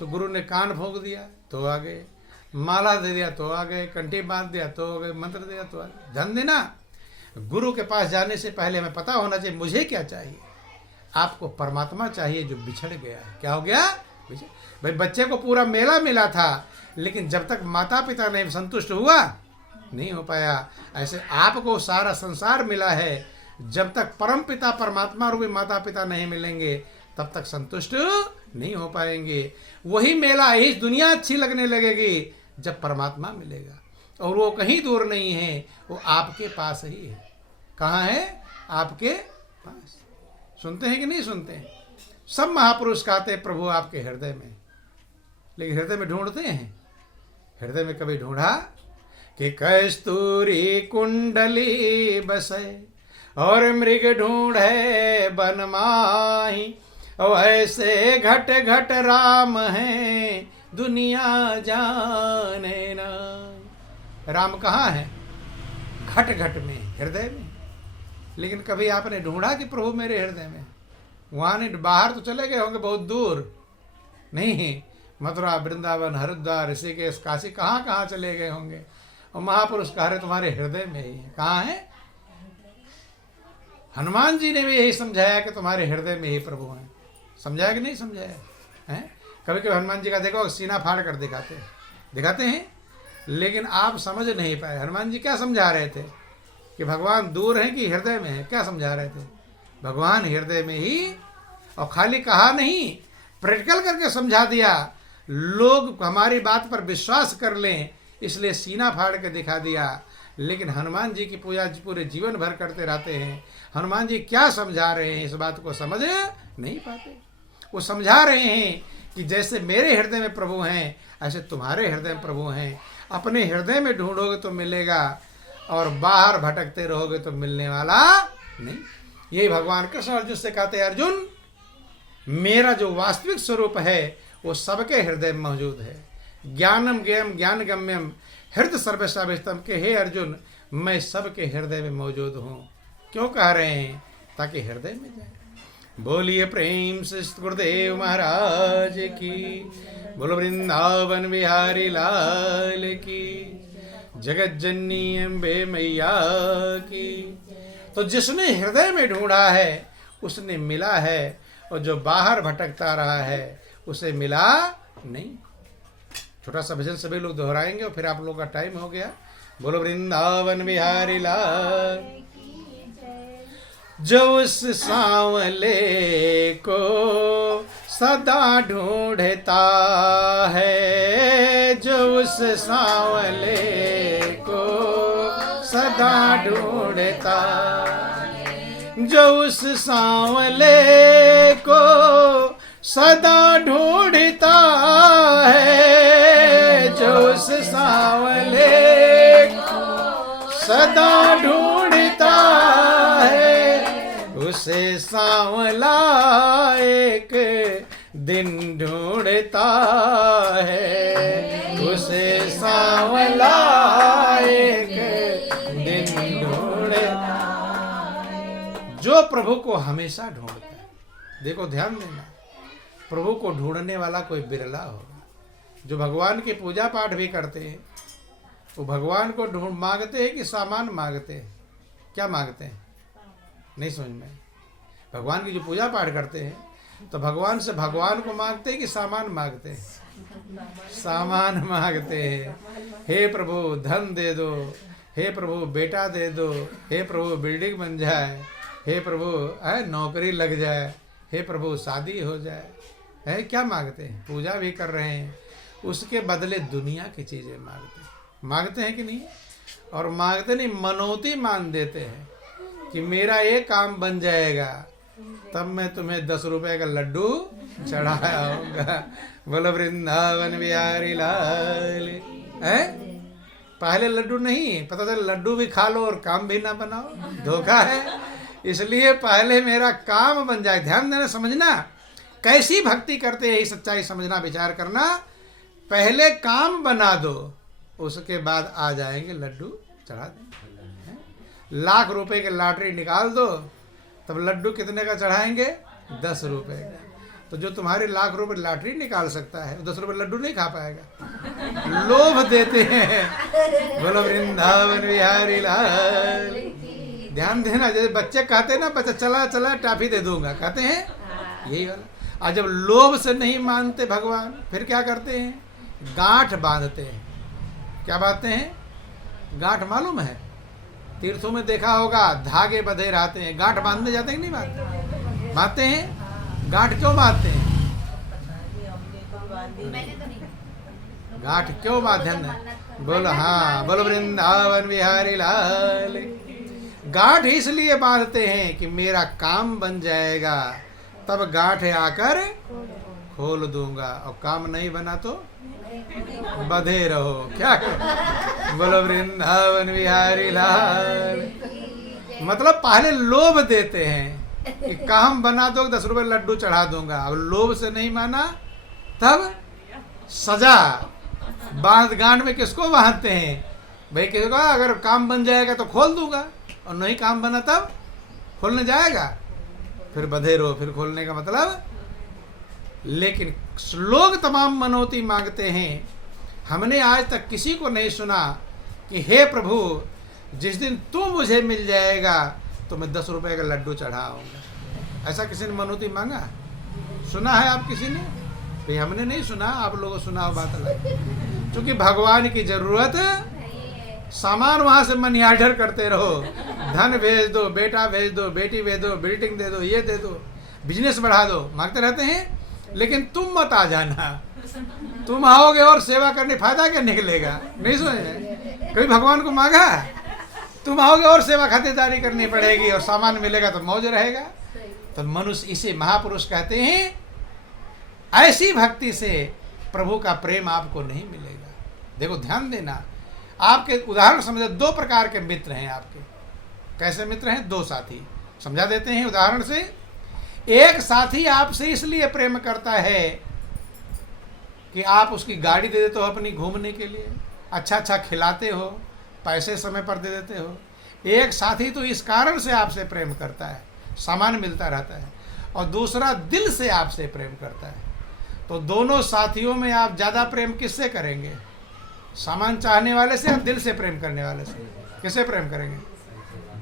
तो गुरु ने कान फूंक दिया तो आ गए, माला दे दिया तो आ गए, कंठी बांध दिया तो आ गए, मंत्र दिया तो आ गए। ध्यान देना, गुरु के पास जाने से पहले हमें पता होना चाहिए मुझे क्या चाहिए। आपको परमात्मा चाहिए जो बिछड़ गया है। क्या हो गया? भाई बच्चे को पूरा मेला मिला था, लेकिन जब तक माता पिता नहीं संतुष्ट हुआ नहीं हो पाया। ऐसे आपको सारा संसार मिला है, जब तक परम पिता परमात्मा रूपी माता पिता नहीं मिलेंगे तब तक संतुष्ट नहीं हो पाएंगे। वही मेला, यही दुनिया अच्छी लगने लगेगी जब परमात्मा मिलेगा, और वो कहीं दूर नहीं है, वो आपके पास ही है। कहाँ है? आपके पास। सुनते हैं कि नहीं सुनते हैं? सब महापुरुष कहते हैं प्रभु आपके हृदय में, लेकिन हृदय में ढूंढते हैं? हृदय में कभी ढूंढा कि कस्तूरी कुंडली बसे और मृग ढूंढे बन माही, और ऐसे घट घट राम है दुनिया जाने ना। राम कहाँ है? घट घट में, हृदय में। लेकिन कभी आपने ढूंढा कि प्रभु मेरे हृदय में? वहाँ नहीं, बाहर तो चले गए होंगे बहुत दूर, नहीं, मथुरा वृंदावन हरिद्वार ऋषिकेश काशी कहाँ कहाँ चले गए होंगे, और महापुरुष कह रहे तुम्हारे हृदय में ही है। कहाँ है? हनुमान जी ने भी यही समझाया कि तुम्हारे हृदय में ही प्रभु हैं। समझाया कि नहीं समझाया है? कभी कभी हनुमान जी का देखो सीना फाड़ कर दिखाते हैं, लेकिन आप समझ नहीं पाए। हनुमान जी क्या समझा रहे थे कि भगवान दूर हैं कि हृदय में है? क्या समझा रहे थे? भगवान हृदय में ही। और खाली कहा नहीं, प्रैक्टिकल करके समझा दिया। लोग हमारी बात पर विश्वास कर लें इसलिए सीना फाड़ के दिखा दिया। लेकिन हनुमान जी की पूजा पूरे जीवन भर करते रहते हैं। हनुमान जी क्या समझा रहे हैं इस बात को समझ नहीं पाते। वो समझा रहे हैं कि जैसे मेरे हृदय में प्रभु हैं ऐसे तुम्हारे हृदय में प्रभु हैं। अपने हृदय में ढूंढोगे तो मिलेगा, और बाहर भटकते रहोगे तो मिलने वाला नहीं। यही भगवान कृष्ण अर्जुन से कहते हैं, अर्जुन मेरा जो वास्तविक स्वरूप है वो सबके हृदय में मौजूद है। ज्ञानम ज्ञेयम ज्ञान गम्यम हृदय सर्वसाविष्टम के हे अर्जुन, मैं सबके हृदय में मौजूद हूँ। क्यों कह रहे हैं? ताकि हृदय में जाए। बोलिए प्रेम से गुरुदेव महाराज की, बोलो वृंदावन बिहारी लाल की, जगत जननी अम्बे मैया की। तो जिसने हृदय में ढूंढा है उसने मिला है, और जो बाहर भटकता रहा है उसे मिला नहीं। छोटा सा भजन सभी लोग दोहराएंगे और फिर आप लोगों का टाइम हो गया। बोलो वृंदावन बिहारी लाल। जो उस सांवले को सदा ढूंढता है, जो उस सांवले को सदा ढूंढता, जो उस सांवले को सदा ढूंढता है, जो उस सांवले को सदा ढूंढता है, उसे सांवला एक दिन ढूंढता है, उसे सांवला एक दिन ढूंढता है। जो प्रभु को हमेशा ढूंढता है। देखो ध्यान देना, प्रभु को ढूंढने वाला कोई बिरला होगा। जो भगवान की पूजा पाठ भी करते हैं वो भगवान को ढूंढ मांगते हैं कि सामान मांगते हैं? क्या मांगते हैं? नहीं समझ में। भगवान की जो पूजा पाठ करते हैं तो भगवान से भगवान को मांगते हैं कि सामान मांगते हैं? सामान मांगते हैं। हे प्रभु धन दे दो, हे प्रभु बेटा दे दो, हे प्रभु बिल्डिंग बन जाए, हे प्रभु नौकरी लग जाए, हे प्रभु शादी हो जाए। है क्या मांगते हैं? पूजा भी कर रहे हैं, उसके बदले दुनिया की चीज़ें मांगते हैं कि नहीं? और मांगते नहीं, मनौती मान देते हैं कि मेरा ये काम बन जाएगा तब मैं तुम्हें 10 रुपए का लड्डू चढ़ाया होगा। बोलो वृंदावन बिहारी लाल। है पहले लड्डू नहीं, पता चला लड्डू भी खा लो और काम भी ना बनाओ, धोखा है। इसलिए पहले मेरा काम बन जाए। ध्यान देना, समझना कैसी भक्ति करते हैं, सच्चाई समझना, विचार करना। पहले काम बना दो, उसके बाद आ जाएंगे लड्डू चढ़ा देंगे। लाख रुपए की लॉटरी निकाल दो, तब लड्डू कितने का चढ़ाएंगे? 10 रुपए का। तो जो तुम्हारे लाख रुपए लॉटरी निकाल सकता है 10 रुपए लड्डू नहीं खा पाएगा। लोभ देते हैं। बोलो वृंदावन बिहारी लाल। ध्यान देना, जैसे बच्चे कहते हैं ना, बच्चा चला चला टॉफी दे दूंगा, कहते हैं यही वाला। और जब लोभ से नहीं मानते भगवान, फिर क्या करते हैं? गांठ बांधते हैं। क्या बांधते हैं? गांठ मालूम है? तीर्थों में देखा होगा, धागे बंधे रहते हैं, गांठ बांधने जाते हैं कि नहीं बांधते? बांधते हैं। गांठ क्यों बांधते हैं? गांठ क्यों बांधते हैं? बोलो हाँ, बोलो वृंदावन बिहारी लाल। गांठ इसलिए बांधते हैं कि मेरा काम बन जाएगा, तब गांठ आकर खोल दूंगा, और काम नहीं बना तो बधे रहो। क्या करो? बोलो वृंदावन बिहारी लाल। मतलब पहले लोभ देते हैं कि काम बना दो, 10 रुपए लड्डू चढ़ा दूंगा। अब लोभ से नहीं माना, तब सजा। बांध गांठ में किसको बांधते हैं भाई? किसी को अगर काम बन जाएगा तो खोल दूंगा, और नहीं काम बना तब खोलने जाएगा, फिर बधे रहो। फिर खोलने का मतलब, लेकिन लोग तमाम मनौती मांगते हैं। हमने आज तक किसी को नहीं सुना कि हे प्रभु, जिस दिन तू मुझे मिल जाएगा तो मैं 10 रुपए का लड्डू चढ़ाऊंगा। ऐसा किसी ने मनौती मांगा? सुना है आप किसी ने? भाई हमने नहीं सुना, आप लोगों सुना हो बात अलग। क्योंकि भगवान की जरूरत, सामान वहां से मनी ऑर्डर करते रहो, धन भेज दो, बेटा भेज दो, बेटी भेज दो, बिल्डिंग दे दो, ये दे दो, बिजनेस बढ़ा दो, मांगते रहते हैं। लेकिन तुम मत आ जाना। तुम आओगे और सेवा करने फायदा क्या निकलेगा? नहीं सुने कभी भगवान को मांगा? तुम आओगे और सेवा खातिरदारी करनी पड़ेगी, और सामान मिलेगा तो मौज रहेगा। तो मनुष्य, इसे महापुरुष कहते हैं, ऐसी भक्ति से प्रभु का प्रेम आपको नहीं मिलेगा। देखो ध्यान देना, आपके उदाहरण समझे, 2 प्रकार के मित्र हैं आपके। कैसे मित्र हैं? 2 साथी। समझा देते हैं उदाहरण से। एक साथी आपसे इसलिए प्रेम करता है कि आप उसकी गाड़ी दे देते हो अपनी घूमने के लिए, अच्छा अच्छा खिलाते हो, पैसे समय पर दे देते हो। एक साथी तो इस कारण से आपसे प्रेम करता है, सामान मिलता रहता है, और दूसरा दिल से आपसे प्रेम करता है। तो दोनों साथियों में आप ज़्यादा प्रेम किससे करेंगे? सामान चाहने वाले से या दिल से प्रेम करने वाले से? किससे प्रेम करेंगे?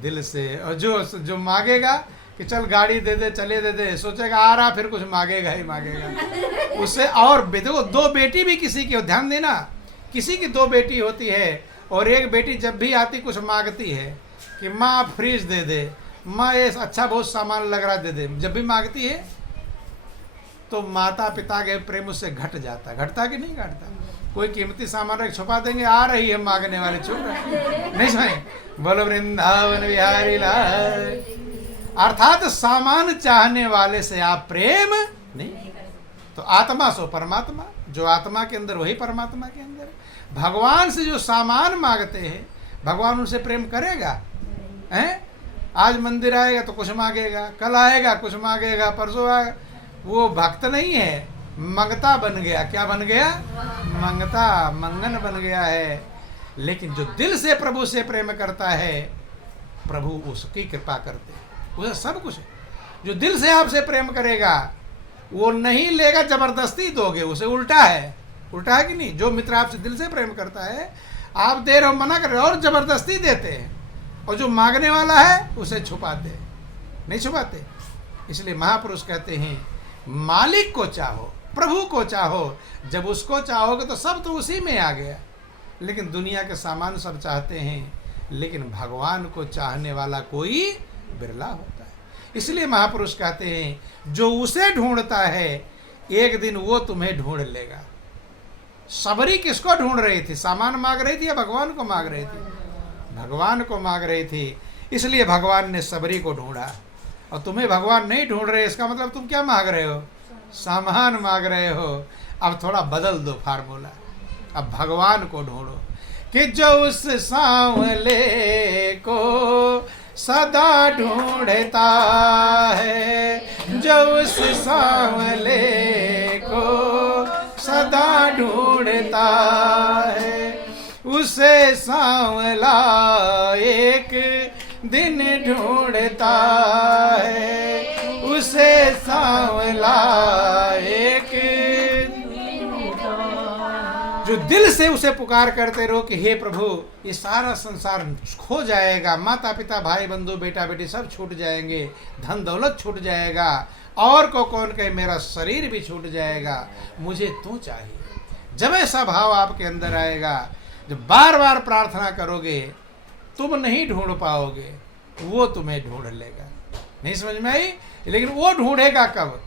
दिल से। और जो मांगेगा कि चल गाड़ी दे दे, चले दे दे, सोचेगा आ रहा, फिर कुछ मांगेगा ही मांगेगा उससे। और देखो, 2 बेटी भी किसी की, ध्यान देना, किसी की 2 बेटी होती है, और एक बेटी जब भी आती कुछ मांगती है कि माँ फ्रिज दे दे, माँ ये अच्छा बहुत सामान लग रहा दे दे। जब भी मांगती है तो माता पिता के प्रेम उससे घट जाता है। घटता कि नहीं घटता? कोई कीमती सामान रख छुपा देंगे, आ रही है मांगने वाले, चुप रहे, नहीं सुने? बोलो वृंदावन बिहारी लाल। अर्थात सामान चाहने वाले से आप प्रेम नहीं। तो आत्मा सो परमात्मा, जो आत्मा के अंदर वही परमात्मा के अंदर। भगवान से जो सामान मांगते हैं, भगवान उनसे प्रेम करेगा? हैं? आज मंदिर आएगा तो कुछ मांगेगा, कल आएगा कुछ मांगेगा, परसों आएगा। वो भक्त नहीं है, मंगता बन गया। क्या बन गया? मंगता, मंगन बन गया है। लेकिन जो दिल से प्रभु से प्रेम करता है, प्रभु उसकी कृपा करते हैं, उसे सब कुछ। जो दिल से आपसे प्रेम करेगा वो नहीं लेगा, जबरदस्ती दोगे उसे। उल्टा है, उल्टा है कि नहीं? जो मित्र आपसे दिल से प्रेम करता है, आप दे रहे हो, मना कर रहे हो, और जबरदस्ती देते हैं। और जो मांगने वाला है उसे छुपाते हैं, नहीं छुपाते। इसलिए महापुरुष कहते हैं, मालिक को चाहो, प्रभु को चाहो। जब उसको चाहोगे तो सब तो उसी में आ गया। लेकिन दुनिया के सामान सब चाहते हैं, लेकिन भगवान को चाहने वाला कोई बिरला होता है। इसलिए महापुरुष कहते हैं, जो उसे ढूंढता है एक दिन वो तुम्हें ढूंढ लेगा। सबरी किसको ढूंढ रही थी? सामान मांग रही थी या भगवान को मांग रही थी? भगवान को मांग रही थी। इसलिए भगवान ने सबरी को ढूंढा। और तुम्हें भगवान नहीं ढूंढ रहे, इसका मतलब तुम क्या मांग रहे हो? सामान मांग रहे हो। अब थोड़ा बदल दो फार्मूला, अब भगवान को ढूंढो कि जो उस सांवले को सदा ढूंढता है, जो उस सांवले को सदा ढूंढता है, उसे सांवला एक दिन ढूंढता है, उसे सांवला जो दिल से उसे पुकार करते रहो कि हे प्रभु, ये सारा संसार खो जाएगा, माता पिता भाई बंधु बेटा बेटी सब छूट जाएंगे, धन दौलत छूट जाएगा, और को कौन कहे मेरा शरीर भी छूट जाएगा, मुझे तू चाहिए। जब ऐसा भाव आपके अंदर आएगा, जब बार बार प्रार्थना करोगे, तुम नहीं ढूंढ पाओगे, वो तुम्हें ढूंढ लेगा। नहीं समझ में आई? लेकिन वो ढूंढेगा कब?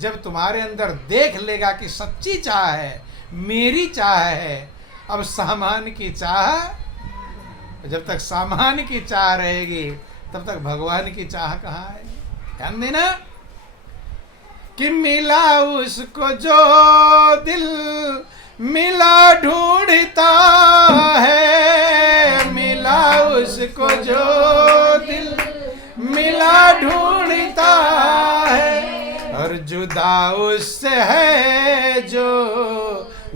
जब तुम्हारे अंदर देख लेगा कि सच्ची चाह है, मेरी चाह है। अब सामान की चाह, जब तक सामान की चाह रहेगी तब तक भगवान की चाह कहाँ है? ध्यान देना कि मिला उसको जो दिल मिला ढूंढता है, मिला उसको जो दिल मिला ढूंढता है, और जुदा उससे है जो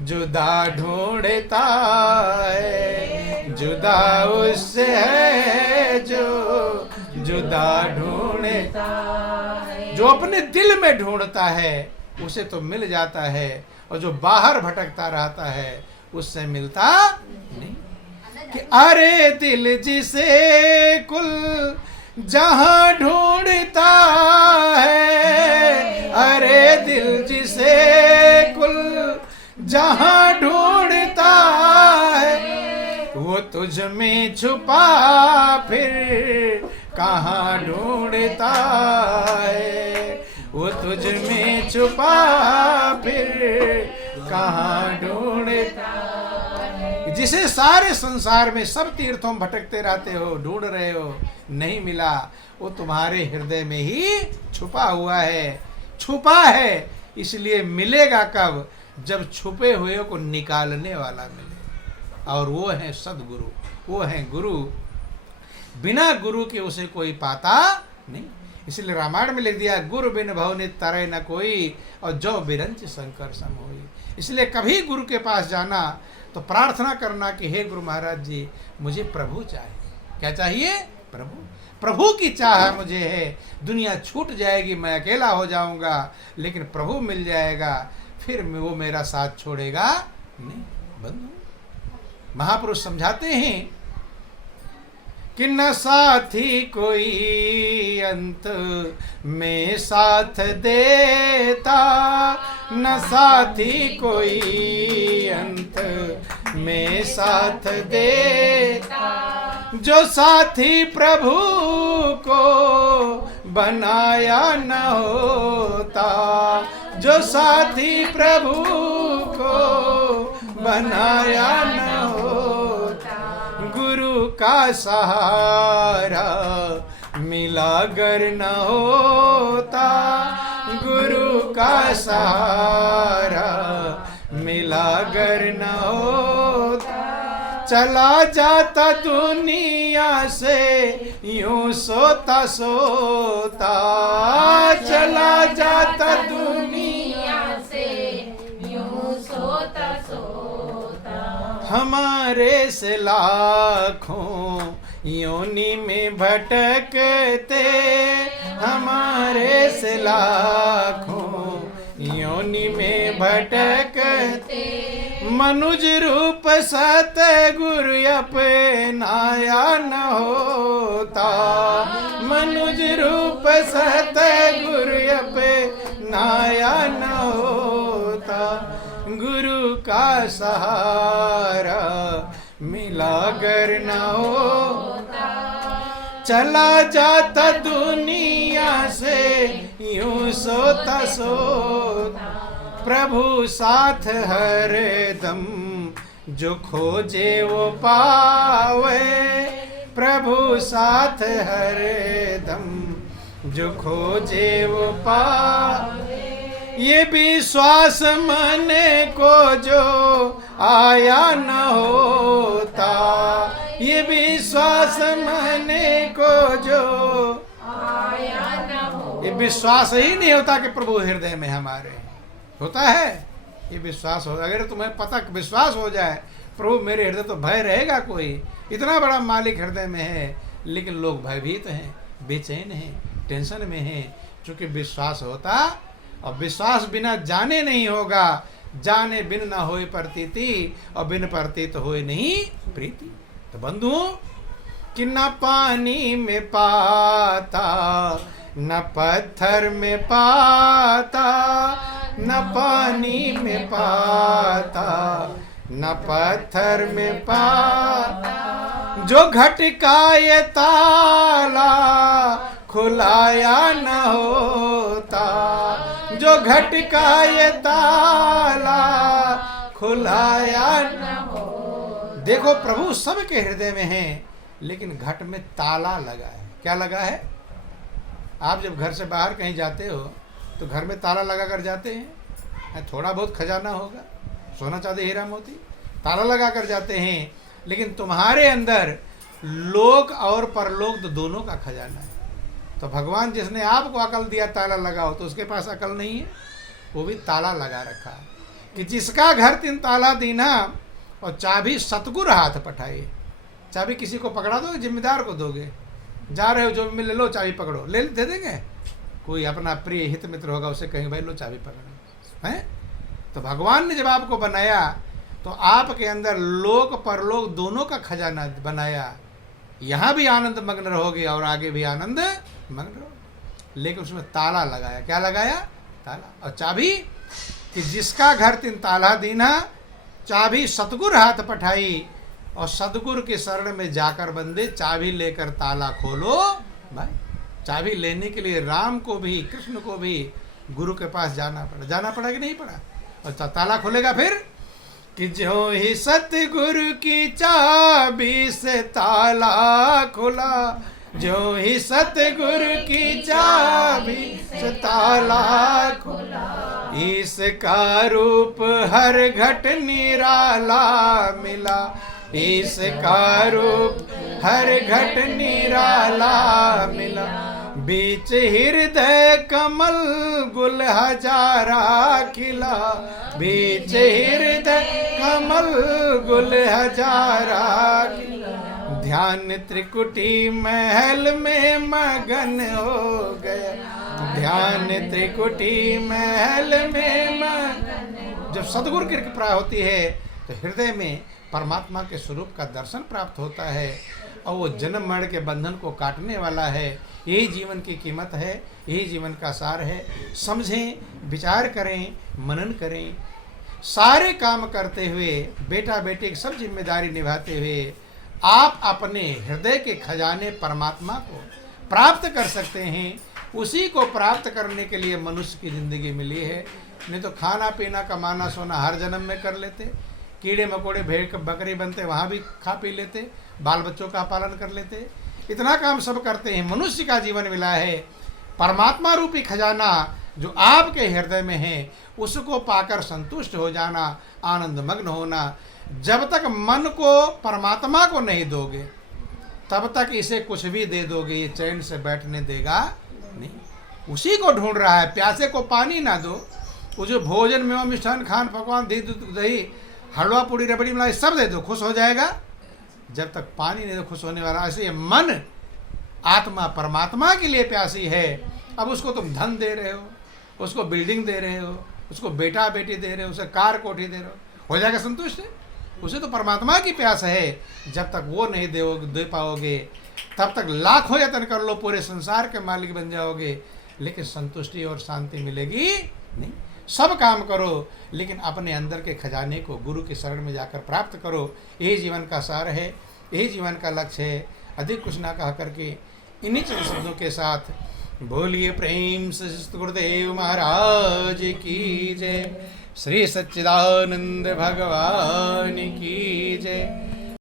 जुदा ढूंढता है, जुदा उससे है जो जुदा ढूंढता है। जो अपने दिल में ढूंढता है उसे तो मिल जाता है, और जो बाहर भटकता रहता है उससे मिलता नहीं। कि अरे दिल जिसे कुल जहां ढूंढता है, अरे दिल जिसे कुल जहां ढूंढता है, वो तुझ में छुपा फिर कहाँ ढूंढता है, वो तुझ में छुपा फिर कहाँ ढूंढता है। जिसे सारे संसार में सब तीर्थों में भटकते रहते हो, ढूंढ रहे हो, नहीं मिला, वो तुम्हारे हृदय में ही छुपा हुआ है। छुपा है इसलिए मिलेगा कब? जब छुपे हुए को निकालने वाला मिले, और वो है सदगुरु, वो है गुरु। बिना गुरु के उसे कोई पाता नहीं। इसलिए रामायण में लिख दिया, गुरु बिन भव तरे न कोई, और जो बिरंच शंकर सम होई। इसलिए कभी गुरु के पास जाना तो प्रार्थना करना कि हे गुरु महाराज जी, मुझे प्रभु चाहिए। क्या चाहिए? प्रभु। प्रभु की चाह मुझे है। दुनिया छूट जाएगी, मैं अकेला हो जाऊंगा, लेकिन प्रभु मिल जाएगा, फिर वो मेरा साथ छोड़ेगा नहीं। बंधु, महापुरुष समझाते हैं कि न साथी कोई अंत में साथ देता, न साथी कोई अंत में साथ देता, जो साथी प्रभु को बनाया न होता, जो साथी प्रभु को बनाया न होता, गुरु का सहारा मिला गर न होता, गुरु का सहारा मिला गर न होता, चला जाता दुनिया से यूं सोता सोता, चला जाता दुनिया से यूं सोता सोता, हमारे से लाखों योनि में भटकते, हमारे से लाखों योनि में भटकते, मनुज रूप सतगुरु अपनाया न होता, मनुज रूप सतगुरु अपनाया न होता, गुरु का सहारा मिला गर न होता, चला जाता दुनिया से यूं सोता सोता, प्रभु साथ हर दम जो खोजे वो पावे, प्रभु साथ हर दम जो खोजे वो पावे, ये विश्वास मन को जो आया न होता, ये विश्वास मन को जो आया न हो, ये विश्वास ही नहीं होता कि प्रभु हृदय में हमारे होता है। ये विश्वास हो, अगर तुम्हें पता विश्वास हो जाए प्रभु मेरे हृदय, तो भय रहेगा कोई? इतना बड़ा मालिक हृदय में है, लेकिन लोग भयभीत हैं, बेचैन हैं, टेंशन में हैं, क्योंकि विश्वास होता, और विश्वास बिना जाने नहीं होगा। जाने बिन न होए प्रतीति और बिन प्रतीत होए नहीं प्रीति। तो बंधुओं कि न पानी में पाता न पत्थर में पाता, न पानी में पाता न पत्थर में पाता, जो घट का ये ताला खुलाया न होता, जो घट का ये ताला खुलाया न हो। देखो प्रभु सबके हृदय में है, लेकिन घट में ताला लगा है। क्या लगा है? आप जब घर से बाहर कहीं जाते हो तो घर में ताला लगा कर जाते हैं। थोड़ा बहुत खजाना होगा, सोना चांदी हीरा मोती, ताला लगा कर जाते हैं। लेकिन तुम्हारे अंदर लोक और परलोक तो दोनों का खजाना है। तो भगवान जिसने आपको अकल दिया ताला लगाओ, तो उसके पास अकल नहीं है, वो भी ताला लगा रखा है कि जिसका घर 3 ताला दीना और चाबी सतगुर हाथ पठाए। चाबी किसी को पकड़ा दोगे? जिम्मेदार को दोगे? जा रहे हो जो मिले, लो चाबी पकड़ो, ले दे देंगे? कोई अपना प्रिय हित मित्र होगा, उसे कहेंगे भाई लो चाबी पकड़ो, हैं? तो भगवान ने जब आपको बनाया तो आपके अंदर लोक परलोक दोनों का खजाना बनाया। यहाँ भी आनंद मग्न रहोगे और आगे भी आनंद मग्न रहोगे, लेकिन उसमें ताला लगाया। क्या लगाया? ताला। और चाबी कि जिसका घर 3 ताला दीना, चाबी सतगुर हाथ पठाई, और सतगुरु के शरण में जाकर बंदे चाबी लेकर ताला खोलो। भाई चाबी लेने के लिए राम को भी कृष्ण को भी गुरु के पास जाना पड़ा कि नहीं पड़ा? और ताला खुलेगा फिर कि जो ही सतगुरु की चाबी से ताला खुला, जो ही सतगुरु की चाबी से ताला खुला, इसका रूप हर घट निराला मिला, इसका रूप हर घट निराला मिला, बीच हृदय कमल गुल हजारा खिला, बीच हृदय कमल गुल हजारा खिला, ध्यान त्रिकुटी महल में मगन हो गया, ध्यान त्रिकुटी महल में मगन। जब सदगुरु की कृपा होती है तो हृदय में परमात्मा के स्वरूप का दर्शन प्राप्त होता है, और वो जन्म मरण के बंधन को काटने वाला है। यही जीवन की कीमत है, यही जीवन का सार है। समझें, विचार करें, मनन करें, सारे काम करते हुए, बेटा बेटी की सब जिम्मेदारी निभाते हुए आप अपने हृदय के खजाने परमात्मा को प्राप्त कर सकते हैं। उसी को प्राप्त करने के लिए मनुष्य की ज़िंदगी मिली है। नहीं तो खाना पीना कमाना सोना हर जन्म में कर लेते, कीड़े मकोड़े भेड़ बकरी बनते वहाँ भी खा पी लेते, बाल बच्चों का पालन कर लेते, इतना काम सब करते हैं। मनुष्य का जीवन मिला है, परमात्मा रूपी खजाना जो आपके हृदय में है, उसको पाकर संतुष्ट हो जाना, आनंद मग्न होना। जब तक मन को परमात्मा को नहीं दोगे, तब तक इसे कुछ भी दे दोगे, ये चैन से बैठने देगा नहीं। उसी को ढूंढ रहा है। प्यासे को पानी ना दो, वो जो भोजन में मिष्ठान खान पकवान दही हलवा पूड़ी रबड़ी मलाई सब दे दो, खुश हो जाएगा? जब तक पानी नहीं दो खुश होने वाला। ऐसे ये मन आत्मा परमात्मा के लिए प्यासी है। अब उसको तुम धन दे रहे हो, उसको बिल्डिंग दे रहे हो, उसको बेटा बेटी दे रहे हो, उसे कार कोठी दे रहे हो जाएगा संतुष्ट? उसे तो परमात्मा की प्यास है। जब तक वो नहीं दे पाओगे, तब तक लाखों यत्न कर लो, पूरे संसार के मालिक बन जाओगे, लेकिन संतुष्टि और शांति मिलेगी नहीं। सब काम करो, लेकिन अपने अंदर के खजाने को गुरु के शरण में जाकर प्राप्त करो। यही जीवन का सार है, यही जीवन का लक्ष्य है। अधिक कुछ ना कह करके इन्हीं चंद शब्दों के साथ बोलिए प्रेम से गुरुदेव महाराज की जय, श्री सच्चिदानंद भगवान की जय।